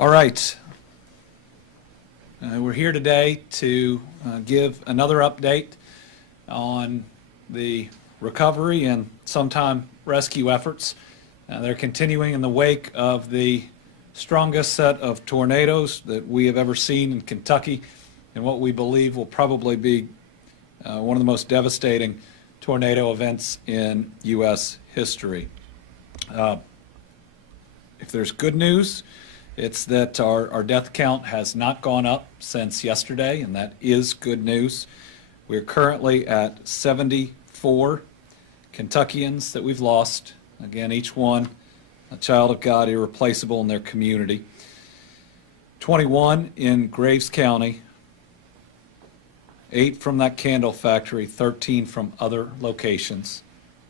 All right. We're here today to give another update on the recovery and sometime rescue efforts. They're continuing in the wake of the strongest set of tornadoes that we have ever seen in Kentucky, and what we believe will probably be one of the most devastating tornado events in U.S. history. If there's good news, it's that our death count has not gone up since yesterday, and that is good news. We're currently at 74 Kentuckians that we've lost. Again, each one a child of God, irreplaceable in their community. 21 in Graves County, 8 from that candle factory, 13 from other locations,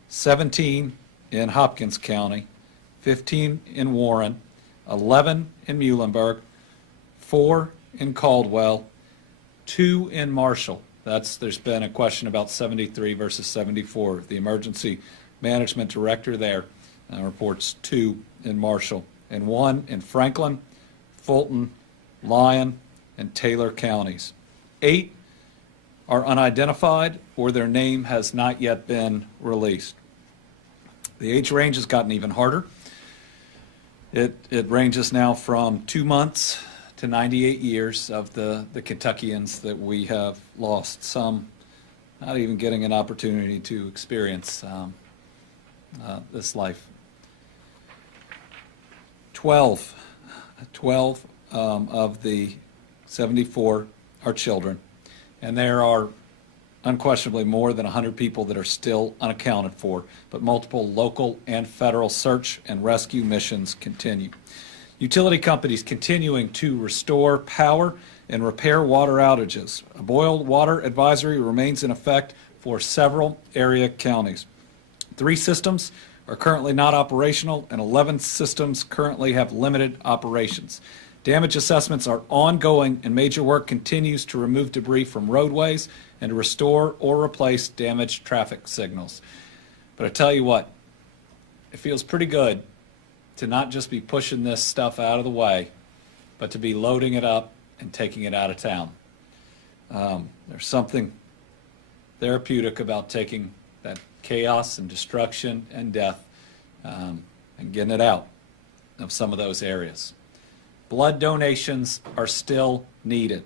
17 in Hopkins County, 15 in Warren, 11 in Muhlenberg, 4 in Caldwell, 2 in Marshall. There's been a question about 73 versus 74. The emergency management director there reports 2 in Marshall, and 1 in Franklin, Fulton, Lyon, and Taylor counties. 8 are unidentified or their name has not yet been released. The age range has gotten even harder. It ranges now from 2 months to 98 years of the Kentuckians that we have lost, some not even getting an opportunity to experience this life. 12 of the 74 are children, and there are unquestionably more than 100 people that are still unaccounted for, but multiple local and federal search and rescue missions continue. Utility companies continuing to restore power and repair water outages. A boil water advisory remains in effect for several area counties. 3 systems are currently not operational, and 11 systems currently have limited operations. Damage assessments are ongoing, and major work continues to remove debris from roadways and to restore or replace damaged traffic signals. But I tell you what, it feels pretty good to not just be pushing this stuff out of the way, but to be loading it up and taking it out of town. There's something therapeutic about taking that chaos and destruction and death and getting it out of some of those areas. Blood donations are still needed.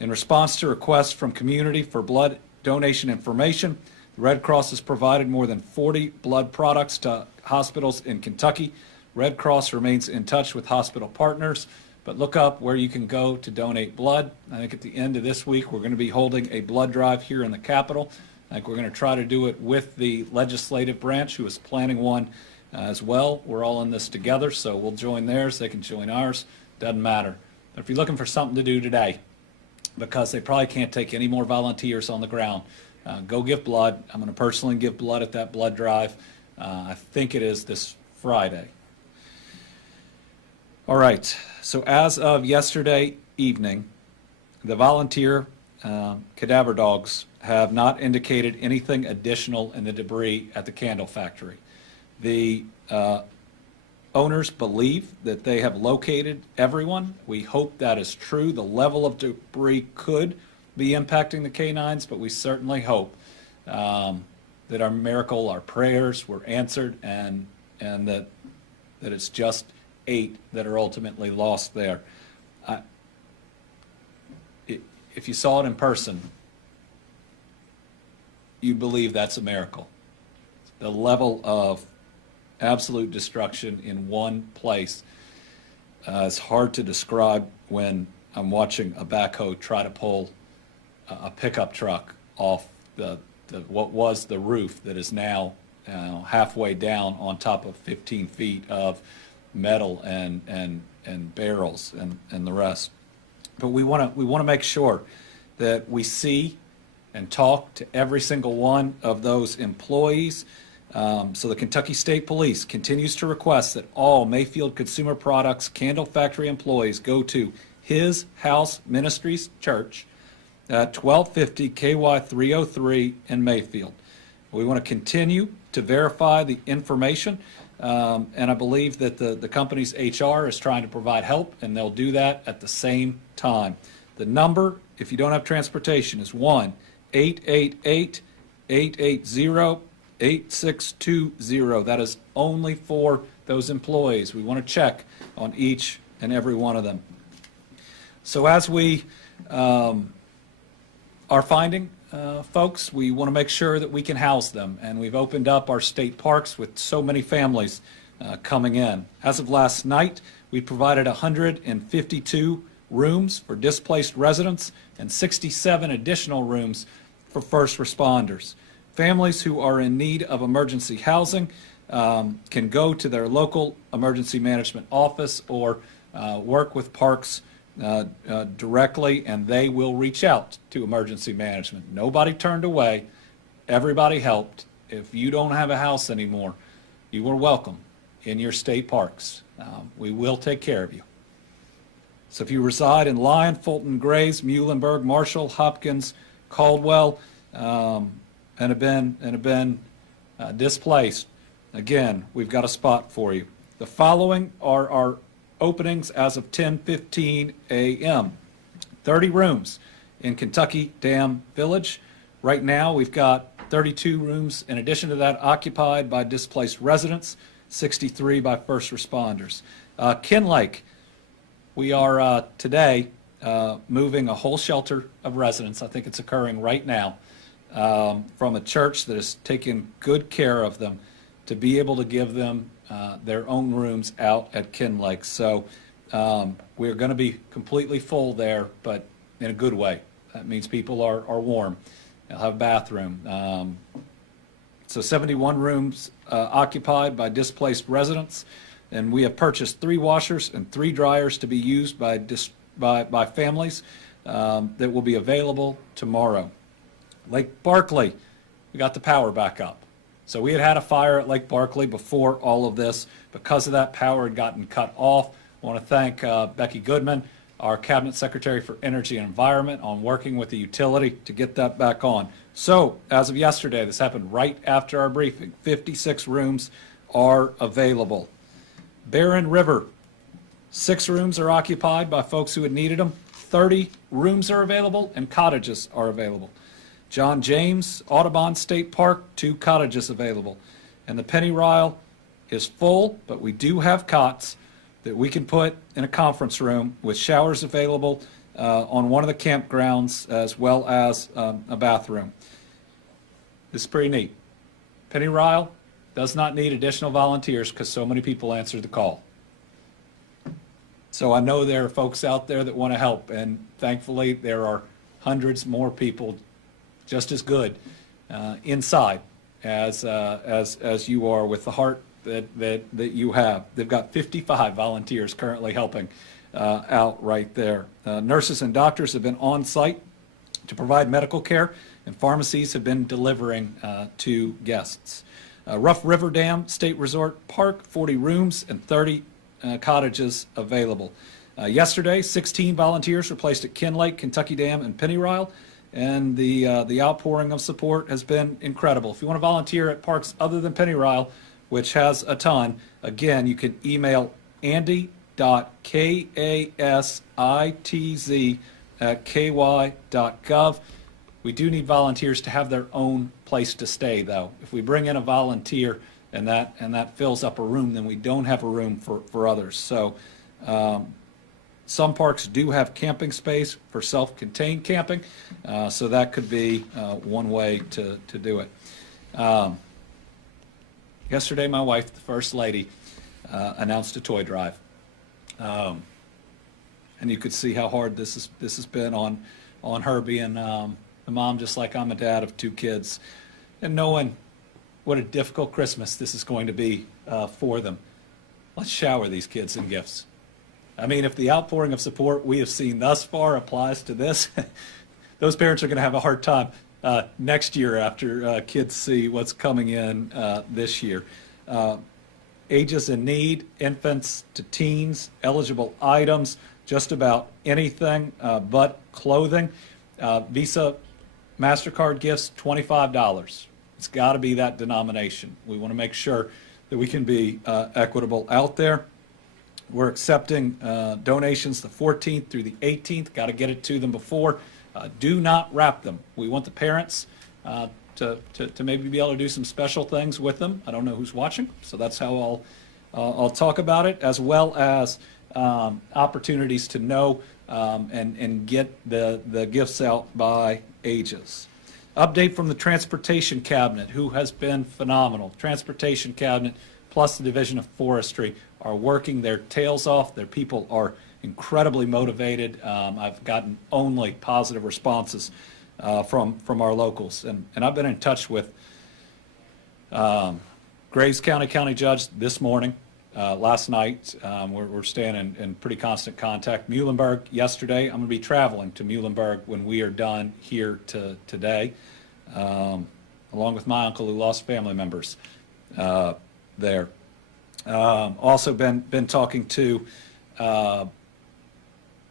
In response to requests from community for blood donation information, the Red Cross has provided more than 40 blood products to hospitals in Kentucky. Red Cross remains in touch with hospital partners, but look up where you can go to donate blood. I think at the end of this week, we're going to be holding a blood drive here in the Capitol. I think we're going to try to do it with the legislative branch, who is planning one as well. We're all in this together, so we'll join theirs. They can join ours. Doesn't matter. But if you're looking for something to do today, because they probably can't take any more volunteers on the ground, go give blood. I'm going to personally give blood at that blood drive. I think it is this Friday. All right, so as of yesterday evening, the volunteer cadaver dogs have not indicated anything additional in the debris at the candle factory. The owners believe that they have located everyone. We hope that is true. The level of debris could be impacting the canines, but we certainly hope that our miracle, our prayers were answered, and that it's just 8 that are ultimately lost there. If you saw it in person, you believe that's a miracle. The level of absolute destruction in one place is hard to describe when I'm watching a backhoe try to pull a pickup truck off what was the roof that is now halfway down on top of 15 feet of metal and barrels and the rest. But we want to make sure that we see and talk to every single one of those employees. So the Kentucky State Police continues to request that all Mayfield Consumer Products Candle Factory employees go to His House Ministries Church at 1250 KY 303 in Mayfield. We want to continue to verify the information And I believe that the company's HR is trying to provide help, and they'll do that at the same time. The number, if you don't have transportation, is 1-888-880-8620. That is only for those employees. We want to check on each and every one of them. So as we are finding folks, we want to make sure that we can house them, and we've opened up our state parks with so many families coming in. As of last night, we provided 152 rooms for displaced residents and 67 additional rooms for first responders. Families who are in need of emergency housing can go to their local emergency management office or work with Parks directly, and they will reach out to emergency management. Nobody turned away. Everybody helped. If you don't have a house anymore, you are welcome in your state parks. We will take care of you. So if you reside in Lyon, Fulton, Grays, Muhlenberg, Marshall, Hopkins, Caldwell, and have been displaced, again, we've got a spot for you. The following are our openings as of 10:15 a.m. 30 rooms in Kentucky Dam Village. Right now, we've got 32 rooms in addition to that occupied by displaced residents, 63 by first responders. Kinlake, we are today moving a whole shelter of residents. I think it's occurring right now from a church that is taking good care of them to be able to give them their own rooms out at Kinlake. So we're going to be completely full there, but in a good way. That means people are warm. They'll have a bathroom. So 71 rooms occupied by displaced residents, and we have purchased 3 washers and 3 dryers to be used by families that will be available tomorrow. Lake Barkley, we got the power back up. So we had a fire at Lake Barkley before all of this. Because of that, power had gotten cut off. I want to thank Becky Goodman, our Cabinet Secretary for Energy and Environment, on working with the utility to get that back on. So as of yesterday, this happened right after our briefing, 56 rooms are available. Barren River, 6 rooms are occupied by folks who had needed them. 30 rooms are available and cottages are available. John James Audubon State Park, 2 cottages available. And the Pennyrile is full, but we do have cots that we can put in a conference room with showers available on one of the campgrounds, as well as a bathroom. This is pretty neat. Pennyrile does not need additional volunteers because so many people answered the call. So I know there are folks out there that want to help, and thankfully there are hundreds more people just as good inside as you are, with the heart that you have. They've got 55 volunteers currently helping out right there. Nurses and doctors have been on site to provide medical care, and pharmacies have been delivering to guests. Rough River Dam State Resort Park, 40 rooms and 30 cottages available. Yesterday, 16 volunteers were placed at Kinlake, Kentucky Dam, and Pennyrile, and the outpouring of support has been incredible. If you want to volunteer at parks other than Pennyrile, which has a ton, again, you can email andy.kasitz@ky.gov. We do need volunteers to have their own place to stay, though. If we bring in a volunteer and that fills up a room, then we don't have a room for others. So some parks do have camping space for self-contained camping, so that could be one way to do it. Yesterday, my wife, the First Lady, announced a toy drive, and you could see how hard this has been on her, being a mom just like I'm, a dad of 2 kids, and knowing what a difficult Christmas this is going to be for them. Let's shower these kids in gifts. I mean, if the outpouring of support we have seen thus far applies to this, those parents are going to have a hard time next year after kids see what's coming in this year. Ages in need, infants to teens, eligible items, just about anything but clothing. Visa, MasterCard gifts, $25. It's got to be that denomination. We want to make sure that we can be equitable out there. We're accepting donations the 14th through the 18th. Got to get it to them before. Do not wrap them. We want the parents to maybe be able to do some special things with them. I don't know who's watching, so that's how I'll talk about it, as well as opportunities to know and get the gifts out by ages. Update from the Transportation Cabinet, who has been phenomenal. Transportation Cabinet plus the Division of Forestry are working their tails off. Their people are incredibly motivated. I've gotten only positive responses from our locals. And I've been in touch with Graves County Judge this morning, last night. We're staying in pretty constant contact. Muhlenberg yesterday. I'm going to be traveling to Muhlenberg when we are done here today, along with my uncle who lost family members there. Also been talking to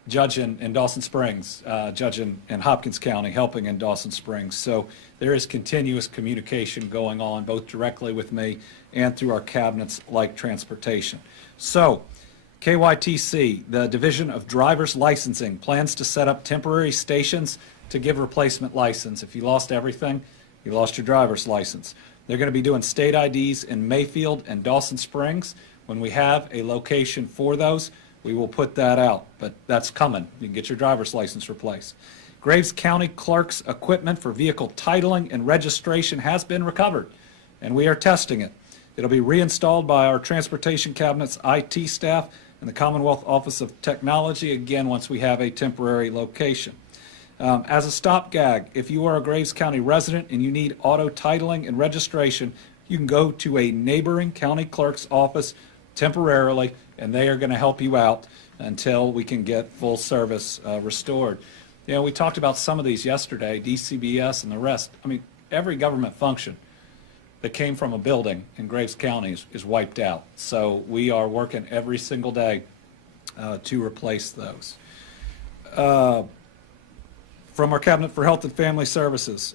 judge in Dawson Springs, judge in Hopkins County, helping in Dawson Springs. So there is continuous communication going on, both directly with me and through our cabinets like transportation. So KYTC, the Division of Driver's Licensing, plans to set up temporary stations to give replacement license. If you lost everything, you lost your driver's license. They're going to be doing state IDs in Mayfield and Dawson Springs. When we have a location for those, we will put that out, but that's coming. You can get your driver's license replaced. Graves County Clerk's equipment for vehicle titling and registration has been recovered, and we are testing it. It'll be reinstalled by our Transportation Cabinet's IT staff and the Commonwealth Office of Technology, again, once we have a temporary location. As a stopgag, if you are a Graves County resident and you need auto titling and registration, you can go to a neighboring county clerk's office temporarily, and they are going to help you out until we can get full service restored. You know, we talked about some of these yesterday, DCBS and the rest. I mean, every government function that came from a building in Graves County is wiped out. So we are working every single day to replace those. From our Cabinet for Health and Family Services,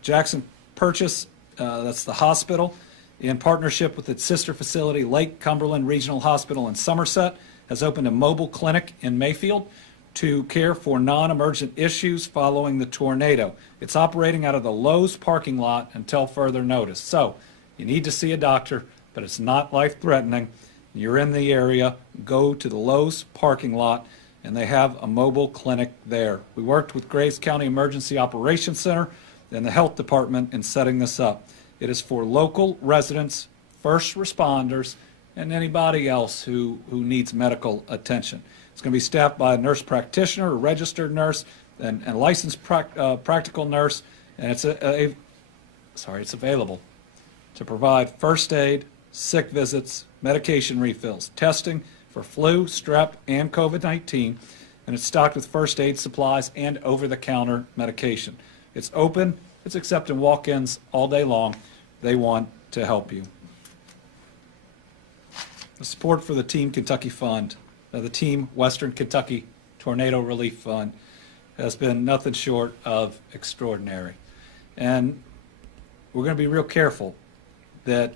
Jackson Purchase, that's the hospital, in partnership with its sister facility, Lake Cumberland Regional Hospital in Somerset, has opened a mobile clinic in Mayfield to care for non-emergent issues following the tornado. It's operating out of the Lowe's parking lot until further notice. So you need to see a doctor, but it's not life-threatening. You're in the area, go to the Lowe's parking lot, and they have a mobile clinic there. We worked with Graves County Emergency Operations Center and the Health Department in setting this up. It is for local residents, first responders, and anybody else who needs medical attention. It's going to be staffed by a nurse practitioner, a registered nurse, and a licensed practical nurse, and it's available to provide first aid, sick visits, medication refills, testing for flu, strep, and COVID-19, and it's stocked with first aid supplies and over-the-counter medication. It's open, it's accepting walk-ins all day long. They want to help you. The support for the Team Kentucky Fund, the Team Western Kentucky Tornado Relief Fund, has been nothing short of extraordinary. And we're going to be real careful that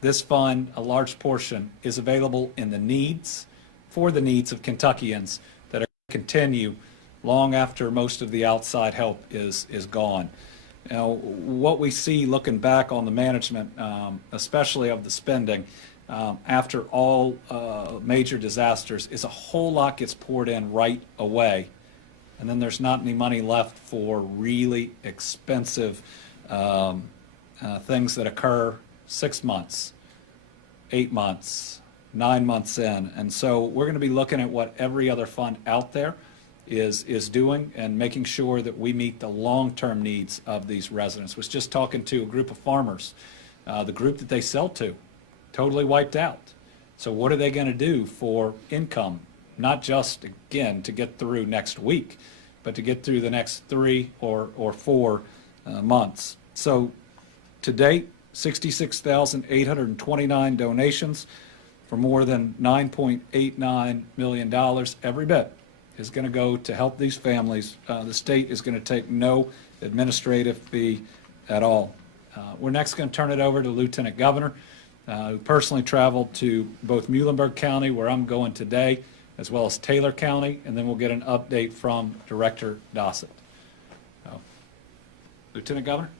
this fund, a large portion, is available in the needs, for the needs of Kentuckians that are going to continue long after most of the outside help is gone. Now, what we see looking back on the management, especially of the spending, after all major disasters, is a whole lot gets poured in right away, and then there's not any money left for really expensive things that occur 6 months, 8 months, 9 months in. And so we're going to be looking at what every other fund out there is doing and making sure that we meet the long-term needs of these residents. Was just talking to a group of farmers, the group that they sell to, totally wiped out. So what are they going to do for income? Not just, again, to get through next week, but to get through the next 3 or 4 months. So to date, 66,829 donations for more than $9.89 million. Every bit is going to go to help these families. The state is going to take no administrative fee at all. We're next going to turn it over to Lieutenant Governor who personally traveled to both Muhlenberg County, where I'm going today, as well as Taylor County, and then we'll get an update from Director Dossett. Lieutenant Governor?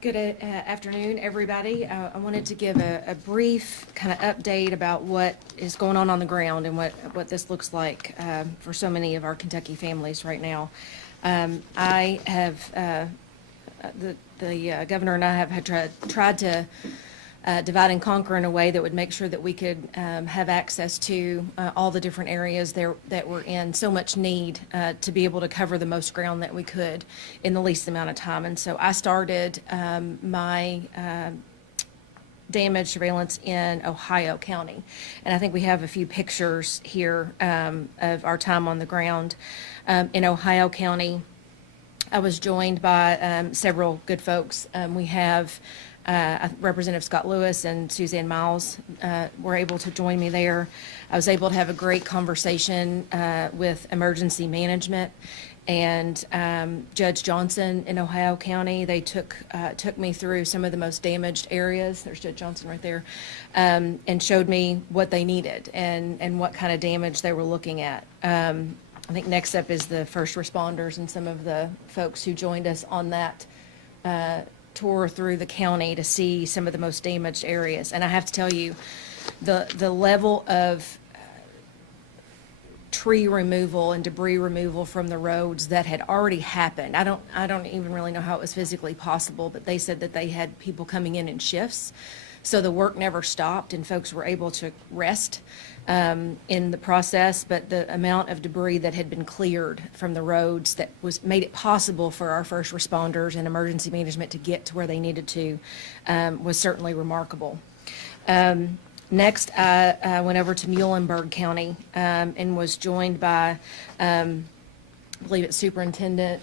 Good afternoon, everybody. I wanted to give a brief kind of update about what is going on the ground and what this looks like for so many of our Kentucky families right now. I have, the governor and I have tried to divide and conquer in a way that would make sure that we could have access to all the different areas there that were in so much need to be able to cover the most ground that we could in the least amount of time. And so I started my damage surveillance in Ohio County. And I think we have a few pictures here of our time on the ground in Ohio County. I was joined by several good folks. We have Representative Scott Lewis and Suzanne Miles were able to join me there. I was able to have a great conversation with emergency management and Judge Johnson in Ohio County. They took me through some of the most damaged areas. There's Judge Johnson right there, and showed me what they needed and what kind of damage they were looking at. I think next up is the first responders and some of the folks who joined us on that tour through the county to see some of the most damaged areas. And I have to tell you, the level of tree removal and debris removal from the roads that had already happened. I don't even really know how it was physically possible, but they said that they had people coming in shifts. So the work never stopped and folks were able to rest in the process, but the amount of debris that had been cleared from the roads that made it possible for our first responders and emergency management to get to where they needed to was certainly remarkable. Next, I went over to Muhlenberg County and was joined by, I believe it's Superintendent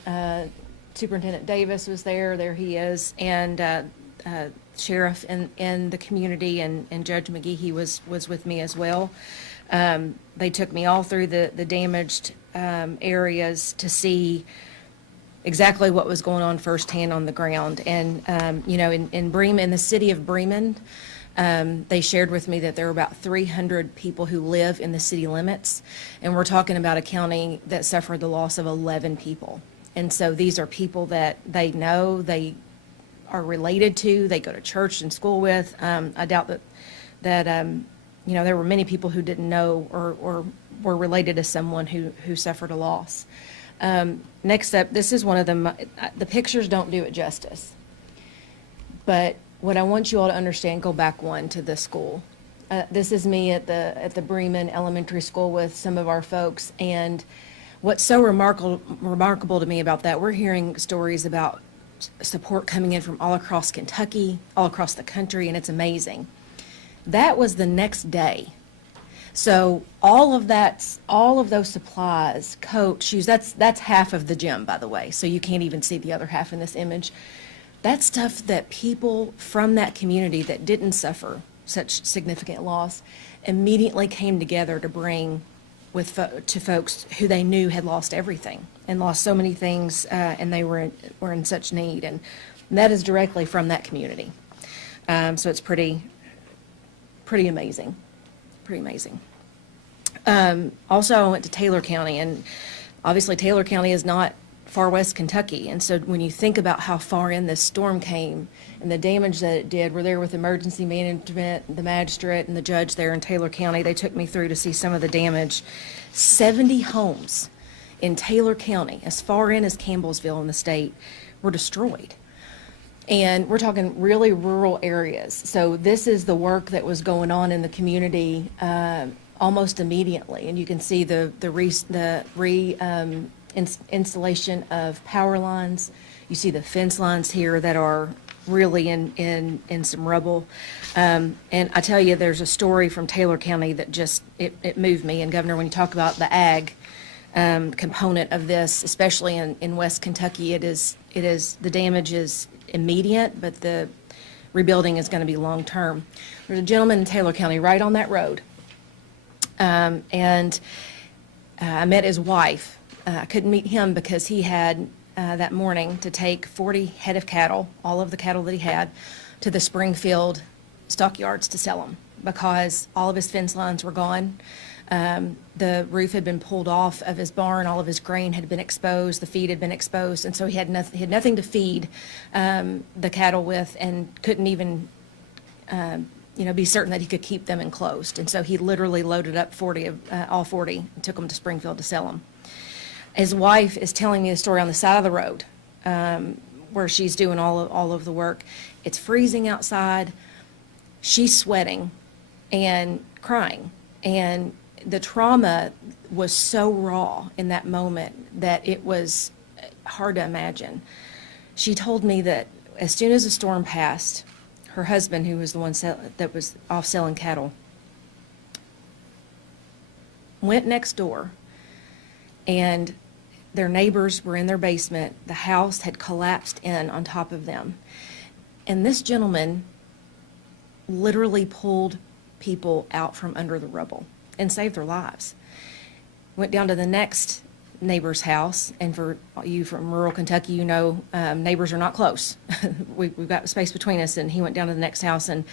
Davis was there. There he is, and Sheriff in the community, and Judge McGehee was with me as well. They took me all through the damaged areas to see exactly what was going on firsthand on the ground. And in Bremen, in the city of Bremen, they shared with me that there are about 300 people who live in the city limits, and we're talking about a county that suffered the loss of 11 people. And so these are people that they know, they are related to, they go to church and school with. I doubt that there were many people who didn't know or were related to someone who suffered a loss. Next up, this is one of the pictures don't do it justice. But what I want you all to understand, go back one to the school. This is me at the Bremen Elementary School with some of our folks, and what's so remarkable to me about that, we're hearing stories about support coming in from all across Kentucky, all across the country, and it's amazing. That was the next day. So all of those supplies, coat, shoes, that's half of the gym, by the way, so you can't even see the other half in this image. That's stuff that people from that community that didn't suffer such significant loss immediately came together to bring to folks who they knew had lost everything and lost so many things, and they were in such need, and that is directly from that community. So it's pretty amazing, Also, I went to Taylor County, and obviously Taylor County is not far west Kentucky, and so when you think about how far in this storm came and the damage that it did, we're there with emergency management, the magistrate, and the judge there in Taylor County. They took me through to see some of the damage. 70 homes in Taylor County, as far in as Campbellsville in the state, were destroyed. And we're talking really rural areas. So this is the work that was going on in the community almost immediately. And you can see the installation of power lines. You see the fence lines here that are really in some rubble. And I tell you, there's a story from Taylor County that just, it moved me. And Governor, when you talk about the ag component of this, especially in West Kentucky, it is the damage is immediate, but the rebuilding is going to be long term. There's a gentleman in Taylor County right on that road And I met his wife. I couldn't meet him because he had that morning to take 40 head of cattle, all of the cattle that he had, to the Springfield stockyards to sell them because all of his fence lines were gone. The roof had been pulled off of his barn, all of his grain had been exposed, the feed had been exposed, and so he had nothing to feed the cattle with and couldn't even be certain that he could keep them enclosed. And so he literally loaded up all 40 and took them to Springfield to sell them. His wife is telling me the story on the side of the road where she's doing all of the work. It's freezing outside. She's sweating and crying. And the trauma was so raw in that moment that it was hard to imagine. She told me that as soon as the storm passed, her husband, who was the one that was off selling cattle, went next door, and their neighbors were in their basement. The house had collapsed in on top of them. And this gentleman literally pulled people out from under the rubble and saved their lives. Went down to the next neighbor's house, and for you from rural Kentucky, you know neighbors are not close. We've got space between us, and he went down to the next house and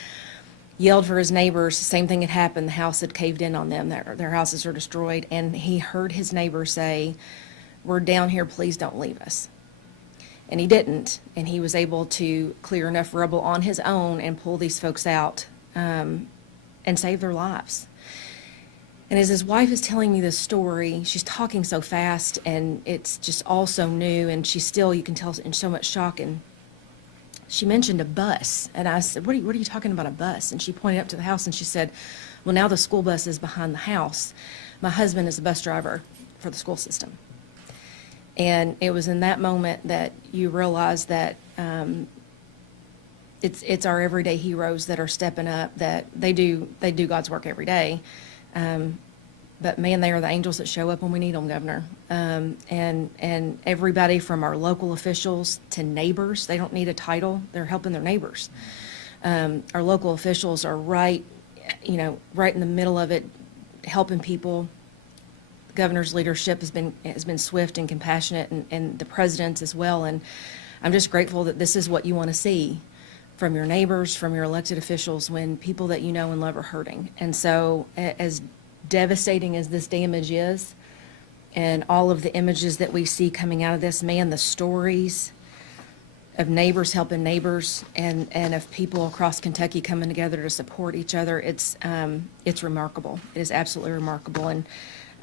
yelled for his neighbors. Same thing had happened. The house had caved in on them. Their houses are destroyed, and he heard his neighbor say, "We're down here, please don't leave us." And he didn't, and he was able to clear enough rubble on his own and pull these folks out and save their lives. And as his wife is telling me this story, she's talking so fast, and it's just all so new, and she's still, you can tell, in so much shock. And she mentioned a bus, and I said, what are you talking about, a bus? And she pointed up to the house, and she said, well, now the school bus is behind the house. My husband is a bus driver for the school system. And it was in that moment that you realize that it's our everyday heroes that are stepping up, that they do God's work every day. But man, they are the angels that show up when we need them, Governor. And everybody from our local officials to neighbors, they don't need a title, they're helping their neighbors. Our local officials are right in the middle of it, helping people. The governor's leadership has been swift and compassionate, and the president's as well. And I'm just grateful that this is what you want to see from your neighbors, from your elected officials, when people that you know and love are hurting. And so as devastating as this damage is, and all of the images that we see coming out of this, man, the stories of neighbors helping neighbors, and of people across Kentucky coming together to support each other, it's remarkable. It is absolutely remarkable. And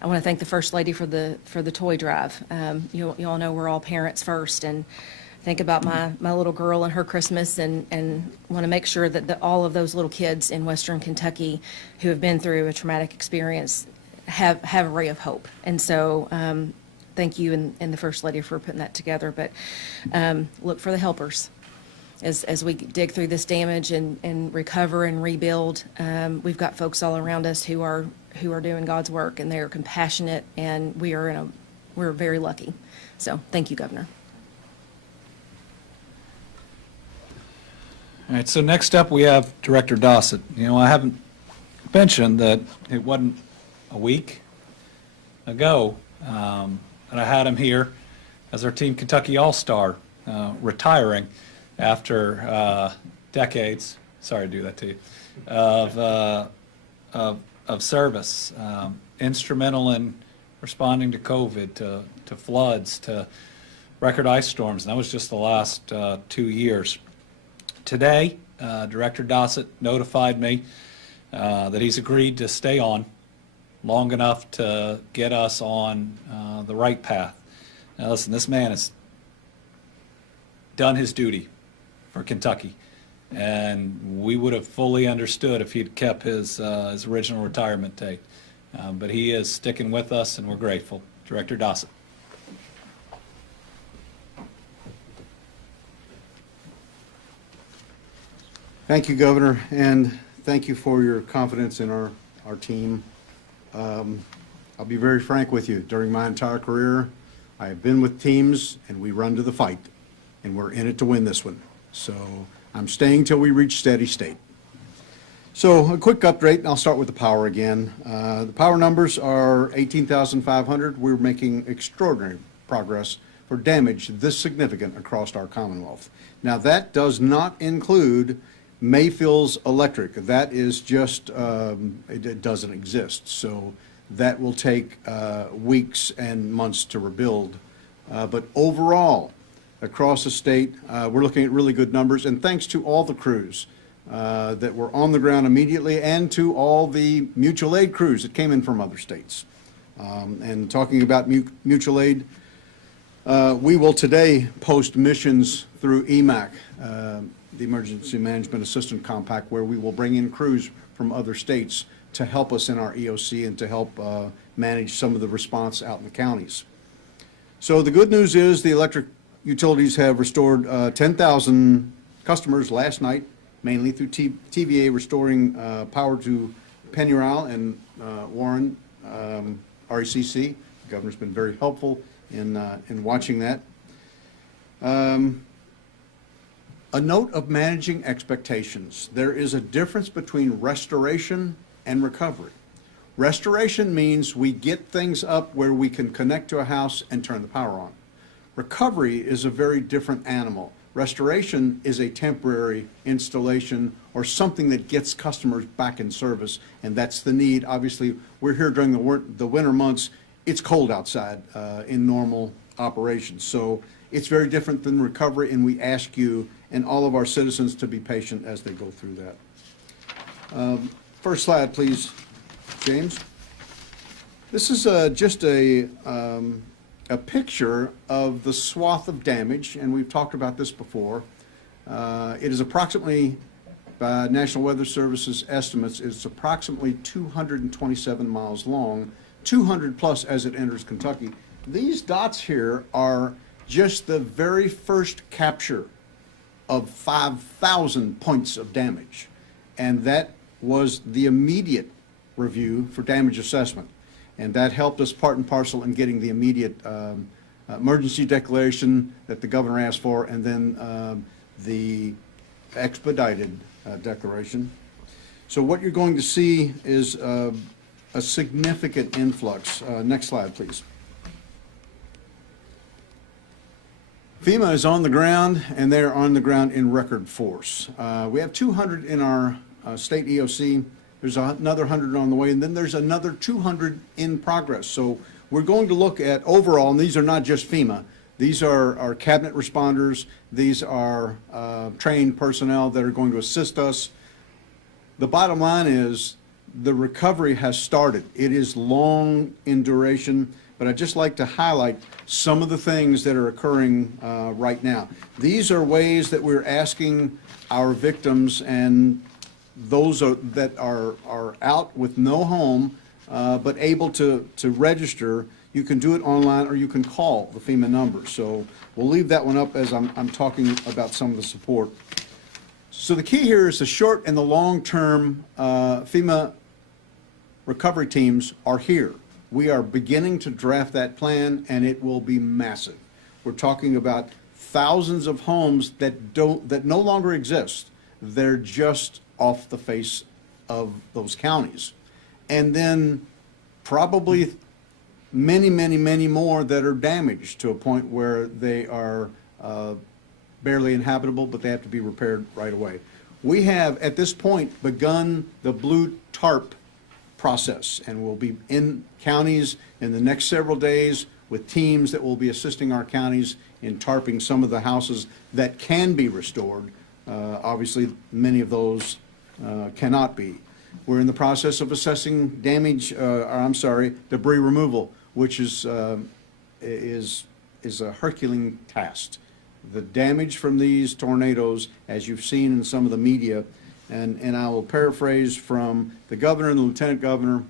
I want to thank the First Lady for the toy drive. You all know we're all parents first, and think about my little girl and her Christmas, and want to make sure that all of those little kids in Western Kentucky who have been through a traumatic experience have a ray of hope. And so thank you and the First Lady for putting that together. But look for the helpers as we dig through this damage and recover and rebuild. We've got folks all around us who are doing God's work, and they are compassionate, and we're very lucky. So thank you, Governor. All right, so next up we have Director Dossett. I haven't mentioned that it wasn't a week ago that I had him here as our Team Kentucky All-Star, retiring after decades, sorry to do that to you, of service, instrumental in responding to COVID, to floods, to record ice storms, and that was just the last 2 years. Today, Director Dossett notified me that he's agreed to stay on long enough to get us on the right path. Now listen, this man has done his duty for Kentucky, and we would have fully understood if he'd kept his original retirement date. But he is sticking with us, and we're grateful. Director Dossett. Thank you, Governor, and thank you for your confidence in our team. I'll be very frank with you. During my entire career, I have been with teams, and we run to the fight, and we're in it to win this one. So I'm staying till we reach steady state. So a quick update, and I'll start with the power again. The power numbers are 18,500. We're making extraordinary progress for damage this significant across our Commonwealth. Now, that does not include Mayfield's electric. That is just, it doesn't exist. So that will take weeks and months to rebuild. But overall, across the state, we're looking at really good numbers. And thanks to all the crews that were on the ground immediately, and to all the mutual aid crews that came in from other states. And talking about mutual aid, we will today post missions through EMAC, the Emergency Management Assistance Compact, where we will bring in crews from other states to help us in our EOC and to help manage some of the response out in the counties. So the good news is the electric utilities have restored 10,000 customers last night, mainly through TVA restoring power to Pennyrile and Warren, RECC. The governor's been very helpful in watching that. A note of managing expectations. There is a difference between restoration and recovery. Restoration means we get things up where we can connect to a house and turn the power on. Recovery is a very different animal. Restoration is a temporary installation or something that gets customers back in service, and that's the need. Obviously, we're here during the winter months. It's cold outside in normal operations. So it's very different than recovery, and we ask you and all of our citizens to be patient as they go through that. First slide, please, James. This is just a picture of the swath of damage, and we've talked about this before. It is approximately, by National Weather Service's estimates, it's approximately 227 miles long, 200 plus as it enters Kentucky. These dots here are just the very first capture of 5,000 points of damage, and that was the immediate review for damage assessment. And that helped us part and parcel in getting the immediate emergency declaration that the governor asked for, and then the expedited declaration. So what you're going to see is a significant influx. Next slide, please. FEMA is on the ground, and they're on the ground in record force. We have 200 in our state EOC. There's another 100 on the way, and then there's another 200 in progress. So we're going to look at overall, and these are not just FEMA. These are our cabinet responders. These are trained personnel that are going to assist us. The bottom line is the recovery has started. It is long in duration, but I'd just like to highlight some of the things that are occurring right now. These are ways that we're asking our victims and those that are out with no home but able to register. You can do it online, or you can call the FEMA number. So we'll leave that one up as I'm talking about some of the support. So the key here is the short and the long-term FEMA recovery teams are here. We are beginning to draft that plan, and it will be massive. We're talking about thousands of homes that no longer exist. They're just off the face of those counties. And then probably many, many, many more that are damaged to a point where they are barely inhabitable, but they have to be repaired right away. We have, at this point, begun the blue tarp process, and we'll be in counties in the next several days with teams that will be assisting our counties in tarping some of the houses that can be restored. Obviously, many of those cannot be. We're in the process of assessing debris removal, which is a Herculean task. The damage from these tornadoes, as you've seen in some of the media, and I will paraphrase from the governor and the lieutenant governor,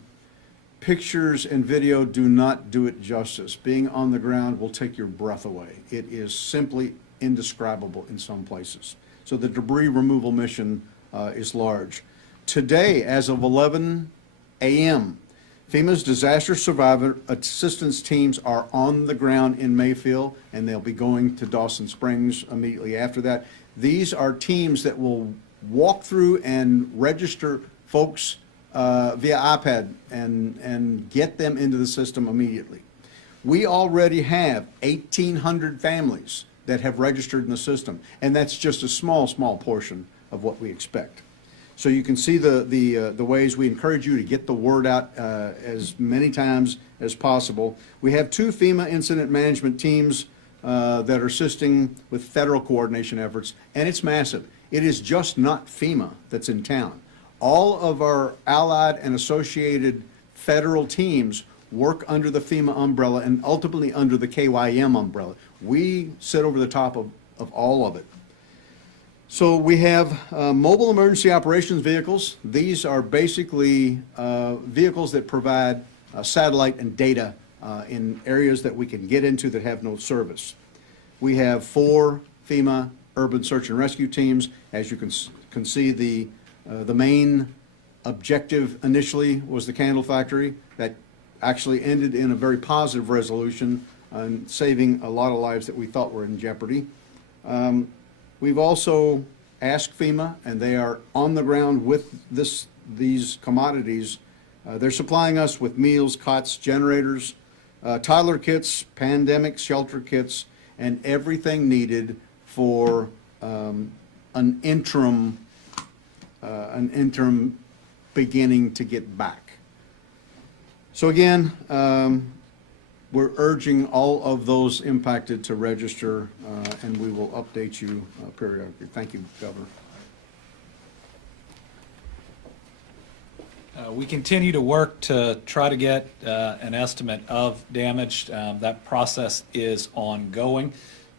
pictures and video do not do it justice. Being on the ground will take your breath away. It is simply indescribable in some places. So the debris removal mission is large. Today, as of 11 a.m., FEMA's disaster survivor assistance teams are on the ground in Mayfield, and they'll be going to Dawson Springs immediately after that. These are teams that will walk through and register folks via iPad and get them into the system immediately. We already have 1,800 families that have registered in the system, and that's just a small portion of what we expect. So you can see the ways we encourage you to get the word out as many times as possible. We have 2 FEMA incident management teams that are assisting with federal coordination efforts, and it's massive. It is just not FEMA that's in town. All of our allied and associated federal teams work under the FEMA umbrella and ultimately under the KYM umbrella. We sit over the top of all of it. So we have mobile emergency operations vehicles. These are basically vehicles that provide satellite and data in areas that we can get into that have no service. We have 4 FEMA urban search and rescue teams. As you can see, the main objective initially was the candle factory. That actually ended in a very positive resolution and saving a lot of lives that we thought were in jeopardy. We've also asked FEMA, and they are on the ground with these commodities. They're supplying us with meals, cots, generators, toddler kits, pandemic shelter kits, and everything needed for an interim beginning to get back. So again, we're urging all of those impacted to register, and we will update you periodically. Thank you, Governor. We continue to work to try to get an estimate of damage. That process is ongoing.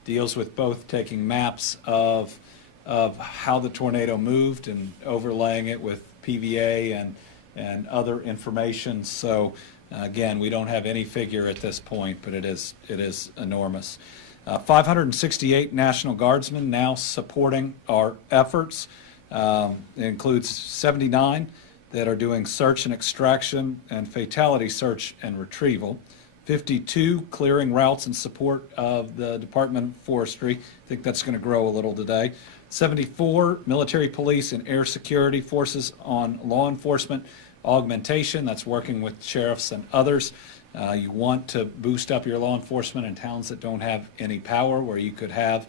Deals with both taking maps of how the tornado moved and overlaying it with PVA and other information. So again, we don't have any figure at this point, but it is enormous. 568 National Guardsmen now supporting our efforts. It includes 79 that are doing search and extraction and fatality search and retrieval. 52 clearing routes in support of the Department of Forestry. I think that's going to grow a little today. 74 military, police, and air security forces on law enforcement augmentation. That's working with sheriffs and others. You want to boost up your law enforcement in towns that don't have any power, where you could have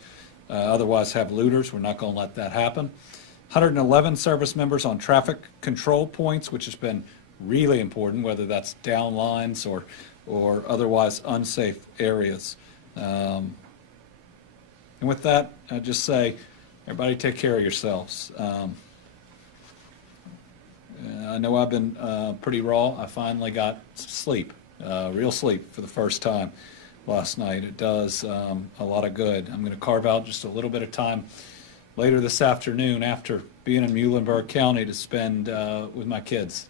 otherwise have looters. We're not going to let that happen. 111 service members on traffic control points, which has been really important, whether that's down lines or otherwise unsafe areas. And with that, I just say, everybody take care of yourselves. I know I've been pretty raw. I finally got sleep, real sleep for the first time last night. It does a lot of good. I'm going to carve out just a little bit of time later this afternoon after being in Muhlenberg County to spend with my kids.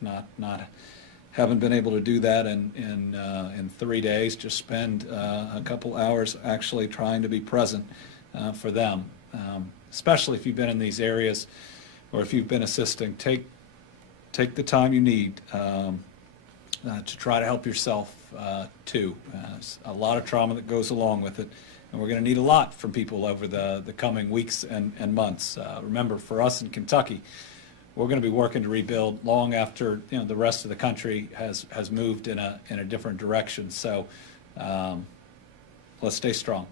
Haven't been able to do that in 3 days. Just spend a couple hours actually trying to be present for them. Especially if you've been in these areas or if you've been assisting, take the time you need to try to help yourself too. There's a lot of trauma that goes along with it, and we're going to need a lot from people over the coming weeks and months. Remember, for us in Kentucky, we're going to be working to rebuild long after the rest of the country has moved in a different direction. So let's stay strong.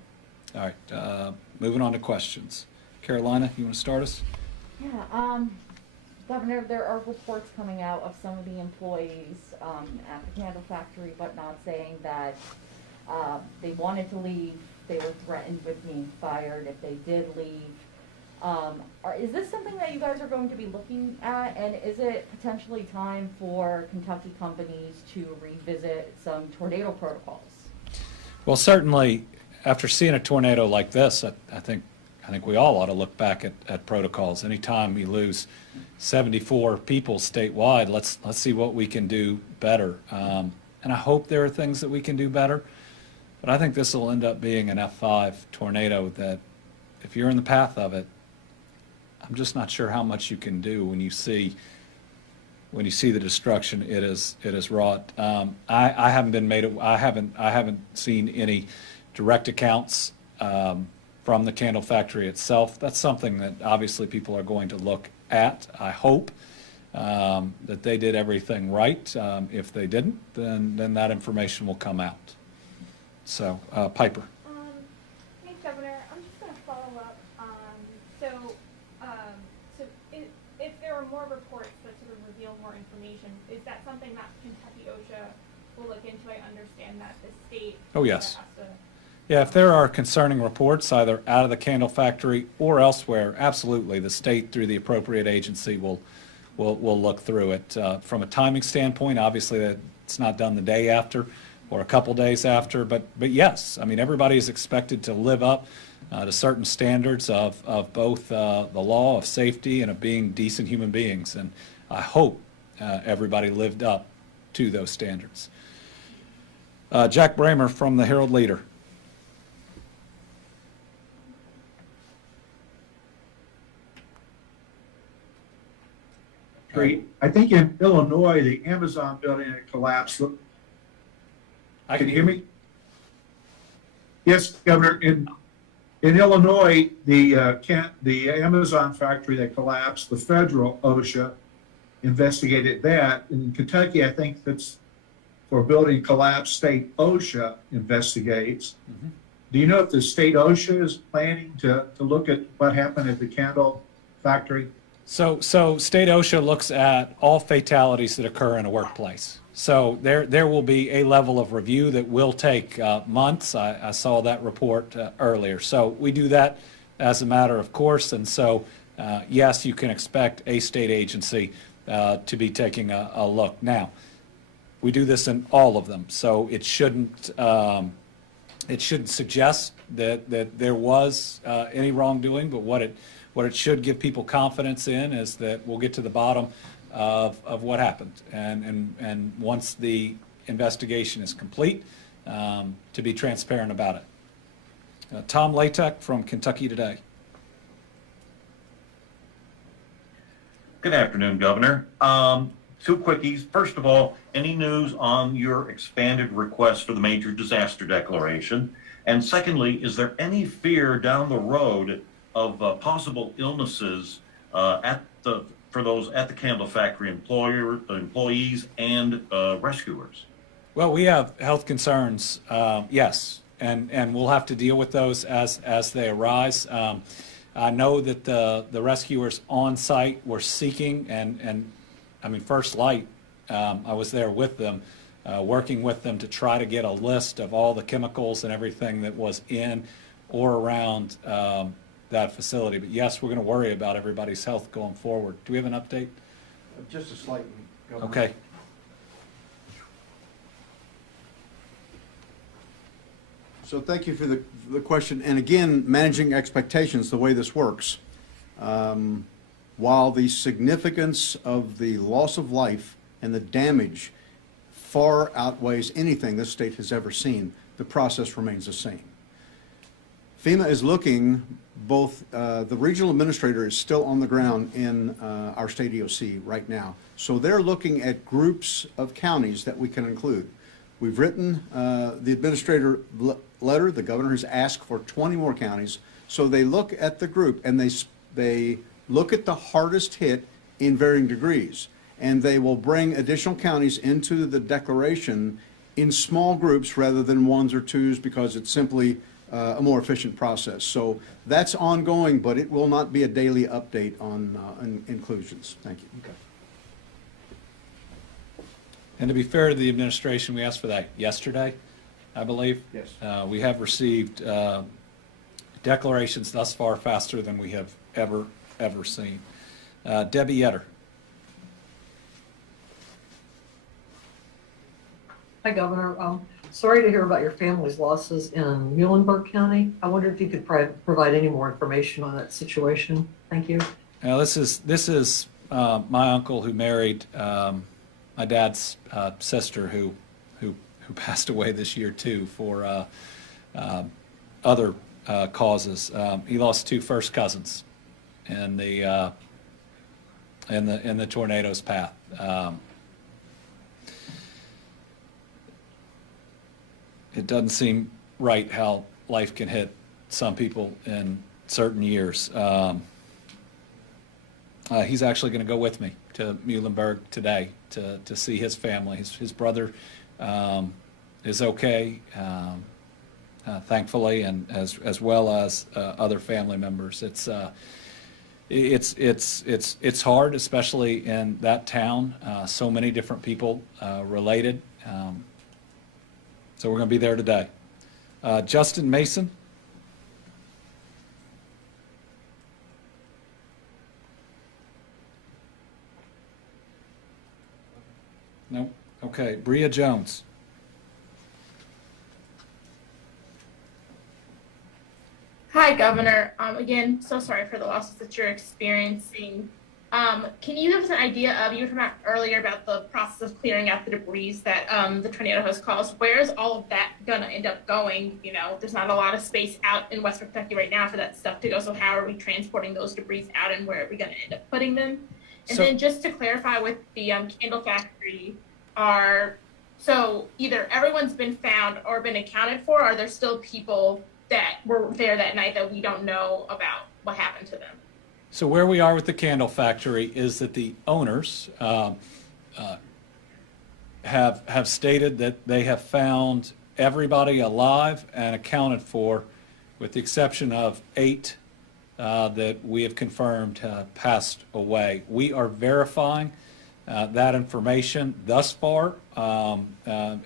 All right, moving on to questions. Carolina, you want to start us? Yeah, Governor, there are reports coming out of some of the employees at the candle factory, whatnot, saying that they wanted to leave, they were threatened with being fired if they did leave. Is this something that you guys are going to be looking at, and is it potentially time for Kentucky companies to revisit some tornado protocols? Well, certainly, after seeing a tornado like this, I think we all ought to look back at protocols. Anytime you lose 74 people statewide, let's see what we can do better. And I hope there are things that we can do better, but I think this will end up being an F5 tornado that, if you're in the path of it, I'm just not sure how much you can do when you see the destruction it is wrought. I haven't seen any direct accounts from the candle factory itself. That's something that obviously people are going to look at, I hope. that they did everything right. If they didn't, then that information will come out. So, Piper. Thanks, Governor. I'm just going to follow up. So if there are more reports that sort of reveal more information, is that something that Kentucky OSHA will look into? I understand that the state. Oh, yes. has to. Yeah, if there are concerning reports, either out of the candle factory or elsewhere, absolutely, the state through the appropriate agency will look through it. From a timing standpoint, obviously, it's not done the day after or a couple days after, but yes, I mean, everybody is expected to live up to certain standards of both the law of safety and of being decent human beings, and I hope everybody lived up to those standards. Jack Bramer from the Herald Leader. I think in Illinois, the Amazon building that collapsed. Can you hear me? Yes, Governor. In Illinois, the Amazon factory that collapsed, the federal OSHA investigated that. In Kentucky, I think that's for a building collapse, state OSHA investigates. Mm-hmm. Do you know if the state OSHA is planning to look at what happened at the candle factory? So state OSHA looks at all fatalities that occur in a workplace. So there will be a level of review that will take months. I saw that report earlier. So we do that as a matter of course. And so, yes, you can expect a state agency to be taking a look. Now, we do this in all of them. So it shouldn't suggest that there was any wrongdoing, but what it should give people confidence in is that we'll get to the bottom of what happened. And once the investigation is complete, to be transparent about it. Tom Latek from Kentucky Today. Good afternoon, Governor. Two quickies. First of all, any news on your expanded request for the major disaster declaration? And secondly, is there any fear down the road of possible illnesses for those at the candle factory employees and rescuers? Well, we have health concerns, yes, and we'll have to deal with those as they arise. I know that the rescuers on site were seeking, and I mean, First Light, I was there with them, working with them to try to get a list of all the chemicals and everything that was in or around that facility. But yes, we're going to worry about everybody's health going forward. Do we have an update? Just a slight one. Okay. So thank you for the question. And again, managing expectations, the way this works. While the significance of the loss of life and the damage far outweighs anything this state has ever seen, the process remains the same. FEMA is looking, both the regional administrator is still on the ground in our state EOC right now. So they're looking at groups of counties that we can include. We've written the administrator letter. The governor has asked for 20 more counties. So they look at the group and they look at the hardest hit in varying degrees. And they will bring additional counties into the declaration in small groups rather than ones or twos, because it's simply a more efficient process. So that's ongoing, but it will not be a daily update on inclusions. Thank you. Okay. And to be fair to the administration, we asked for that yesterday, I believe. Yes. We have received declarations thus far faster than we have ever seen. Debbie Yetter. Hi, Governor. Sorry to hear about your family's losses in Muhlenberg County. I wonder if you could provide any more information on that situation. Thank you. Now, this is my uncle who married my dad's sister, who passed away this year too for other causes. He lost two first cousins in the tornado's path. It doesn't seem right how life can hit some people in certain years. he's actually going to go with me to Muhlenberg today to see his family. His brother is okay, thankfully, and as well as other family members. It's hard, especially in that town. So many different people related. So we're going to be there today. Justin Mason. No. Okay. Bria Jones. Hi, Governor. Again, so sorry for the losses that you're experiencing. Can you give us an idea of, you were talking about earlier about the process of clearing out the debris that the tornado has caused. Where is all of that going to end up going? You know, there's not a lot of space out in Western Kentucky right now for that stuff to go. So how are we transporting those debris out, and where are we going to end up putting them? And then just to clarify with the candle factory, so either everyone's been found or been accounted for, or are there still people that were there that night that we don't know about what happened to them? So where we are with the candle factory is that the owners have stated that they have found everybody alive and accounted for, with the exception of 8 that we have confirmed passed away. We are verifying that information. Thus far,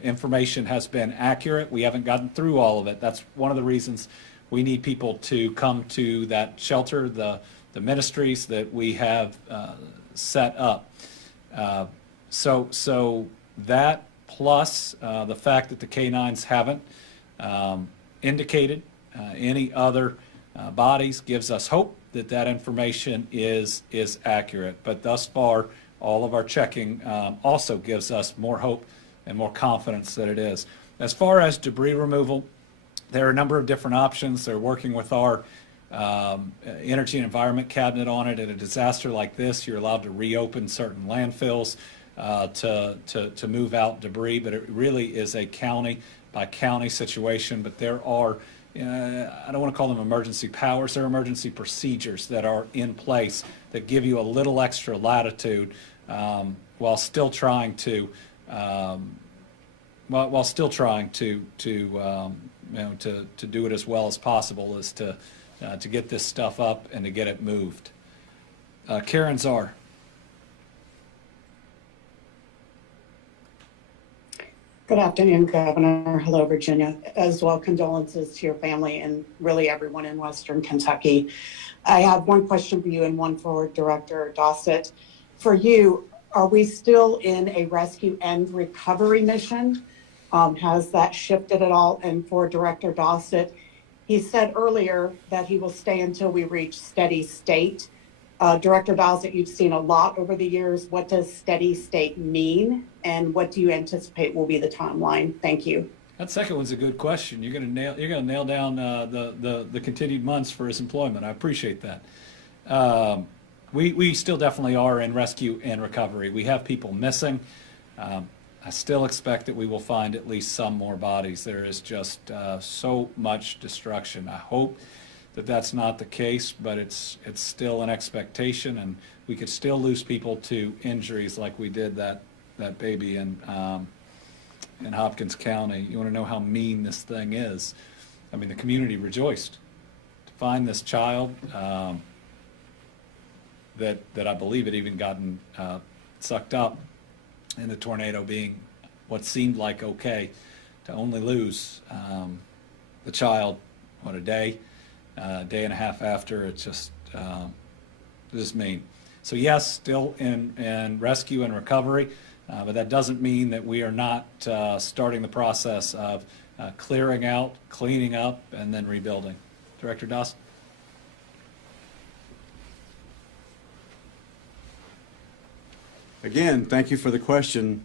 information has been accurate. We haven't gotten through all of it. That's one of the reasons we need people to come to that shelter, the ministries that we have set up. So that plus the fact that the canines haven't indicated any other bodies gives us hope that that information is accurate. But thus far, all of our checking also gives us more hope and more confidence that it is. As far as debris removal, there are a number of different options. They're working with our Energy and Environment Cabinet on it. In a disaster like this, you're allowed to reopen certain landfills to move out debris, but it really is a county by county situation. But there are, I don't want to call them emergency powers, they're emergency procedures that are in place that give you a little extra latitude while still trying to to do it as well as possible, is to get this stuff up and to get it moved. Karen Czar. Good afternoon, Governor. Hello, Virginia. As well, condolences to your family and really everyone in Western Kentucky. I have one question for you and one for Director Dossett. For you, are we still in a rescue and recovery mission? Has that shifted at all? And for Director Dossett, he said earlier that he will stay until we reach steady state. Director Dossett, you've seen a lot over the years. What does steady state mean? And what do you anticipate will be the timeline? Thank you. That second one's a good question. You're going to nail down the continued months for his employment. I appreciate that. We still definitely are in rescue and recovery. We have people missing. I still expect that we will find at least some more bodies. There is just so much destruction. I hope that that's not the case, but it's still an expectation, and we could still lose people to injuries like we did that baby in Hopkins County. You want to know how mean this thing is? I mean, the community rejoiced to find this child that I believe had even gotten sucked up in the tornado, being what seemed like okay, to only lose the child, a day and a half after. It's just mean. So yes, still in rescue and recovery, but that doesn't mean that we are not starting the process of clearing out, cleaning up, and then rebuilding. Director Doss. Again, thank you for the question.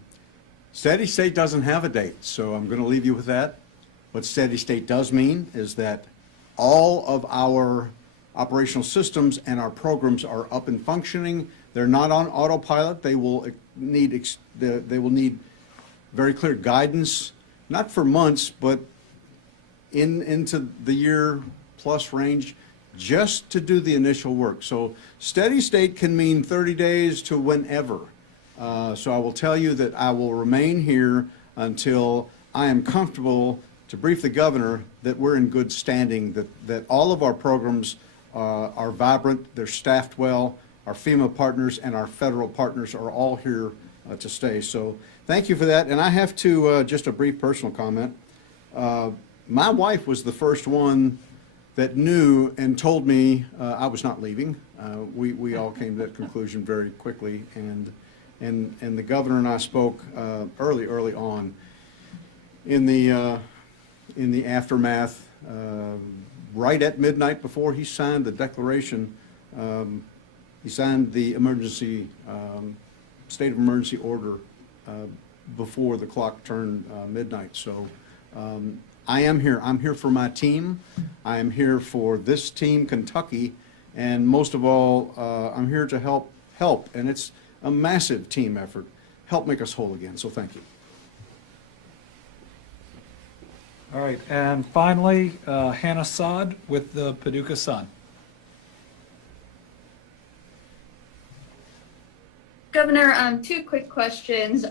Steady state doesn't have a date, so I'm going to leave you with that. What steady state does mean is that all of our operational systems and our programs are up and functioning. They're not on autopilot. They will need very clear guidance, not for months, but into the year plus range, just to do the initial work. So steady state can mean 30 days to whenever. So I will tell you that I will remain here until I am comfortable to brief the governor that we're in good standing, that all of our programs are vibrant, they're staffed well, our FEMA partners and our federal partners are all here to stay. So thank you for that. And I have to, just a brief personal comment. My wife was the first one that knew and told me I was not leaving. We all came to that conclusion very quickly, and the governor and I spoke early on in the aftermath, right at midnight before he signed the declaration. He signed the emergency state of emergency order before the clock turned midnight. So I am here. I'm here for my team. I am here for this team, Kentucky, and most of all, I'm here to help, and it's a massive team effort, help make us whole again. So thank you. All right, and finally, Hannah Saad with the Paducah Sun. Governor, two quick questions.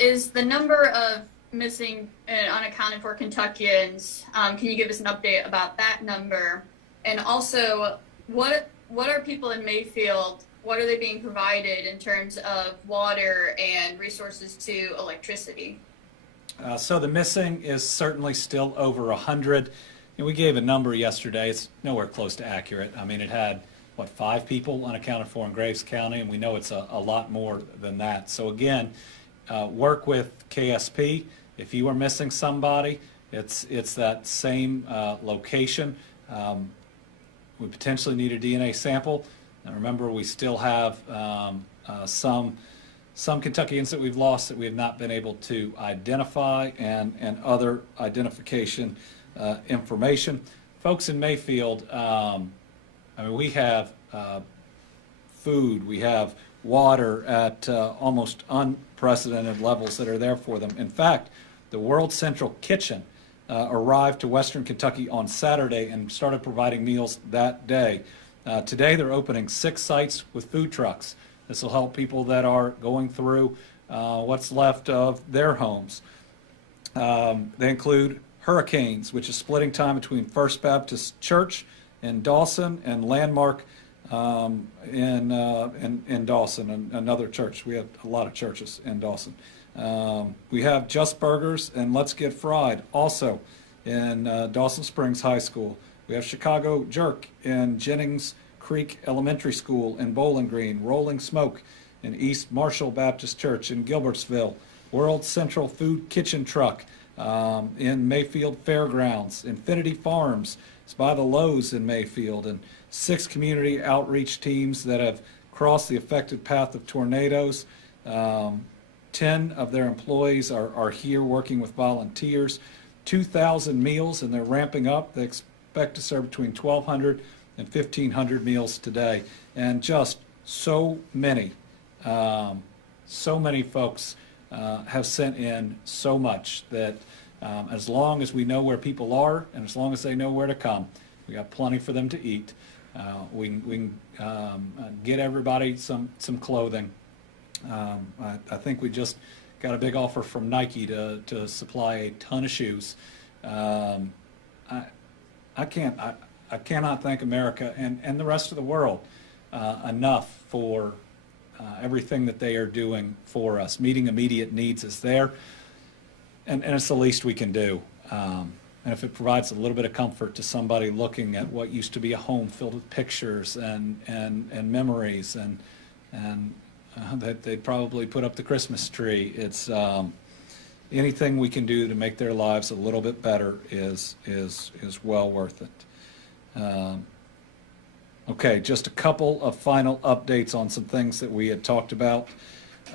Is the number of missing and unaccounted for Kentuckians, can you give us an update about that number? And also, what are people in Mayfield, what are they being provided in terms of water and resources to electricity? So the missing is certainly still over 100. And we gave a number yesterday. It's nowhere close to accurate. I mean, it had, what, 5 people unaccounted for in Graves County, and we know it's a lot more than that. So again, work with KSP. If you are missing somebody, it's that same location. We potentially need a DNA sample. And remember, we still have some Kentuckians that we've lost that we have not been able to identify, and other identification information. Folks in Mayfield, I mean, we have food, we have water at almost unprecedented levels that are there for them. In fact, the World Central Kitchen arrived to Western Kentucky on Saturday and started providing meals that day. Today they're opening 6 sites with food trucks. This will help people that are going through what's left of their homes. They include Hurricanes, which is splitting time between First Baptist Church in Dawson and Landmark in Dawson, and another church. We have a lot of churches in Dawson. We have Just Burgers and Let's Get Fried also in Dawson Springs High School. We have Chicago Jerk in Jennings Creek Elementary School in Bowling Green, Rolling Smoke in East Marshall Baptist Church in Gilbertsville, World Central Food Kitchen Truck in Mayfield Fairgrounds, Infinity Farms is by the Lowe's in Mayfield, and 6 community outreach teams that have crossed the affected path of tornadoes. 10 of their employees are here working with volunteers. 2,000 meals, and they're ramping up. They expect to serve between 1,200 and 1,500 meals today. And just so many folks have sent in so much that as long as we know where people are and as long as they know where to come, we got plenty for them to eat. We can get everybody some clothing. I think we just got a big offer from Nike to supply a ton of shoes. I cannot thank America and the rest of the world enough for everything that they are doing for us. Meeting immediate needs is there, and it's the least we can do. And if it provides a little bit of comfort to somebody looking at what used to be a home filled with pictures and memories, and that they'd probably put up the Christmas tree, it's anything we can do to make their lives a little bit better is well worth it. Okay, just a couple of final updates on some things that we had talked about.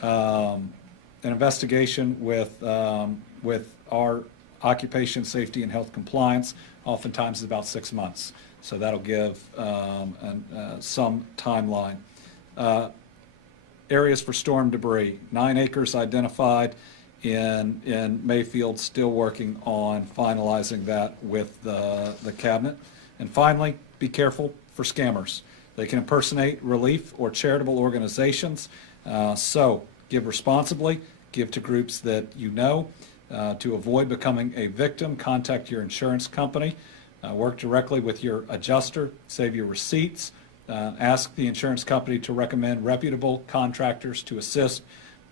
An investigation with our occupation safety and health compliance oftentimes is about 6 months, so that'll give some timeline. Areas for storm debris, 9 acres identified in Mayfield, still working on finalizing that with the cabinet. And finally, be careful for scammers. They can impersonate relief or charitable organizations. So give responsibly, give to groups that you know. To avoid becoming a victim, contact your insurance company. Work directly with your adjuster, save your receipts. Ask the insurance company to recommend reputable contractors to assist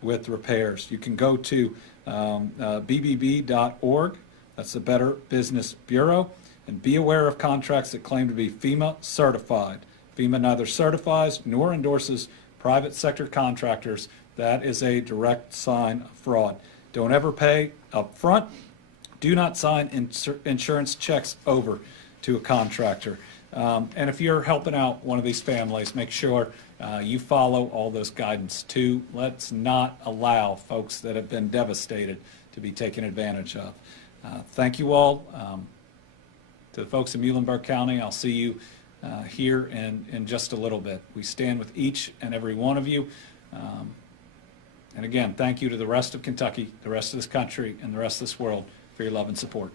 with repairs. You can go to bbb.org, that's the Better Business Bureau, and be aware of contracts that claim to be FEMA certified. FEMA neither certifies nor endorses private sector contractors. That is a direct sign of fraud. Don't ever pay up front. Do not sign insurance checks over to a contractor. And if you're helping out one of these families, make sure you follow all those guidance too. Let's not allow folks that have been devastated to be taken advantage of. Thank you all. To the folks in Muhlenberg County, I'll see you here in just a little bit. We stand with each and every one of you. And again, thank you to the rest of Kentucky, the rest of this country, and the rest of this world for your love and support.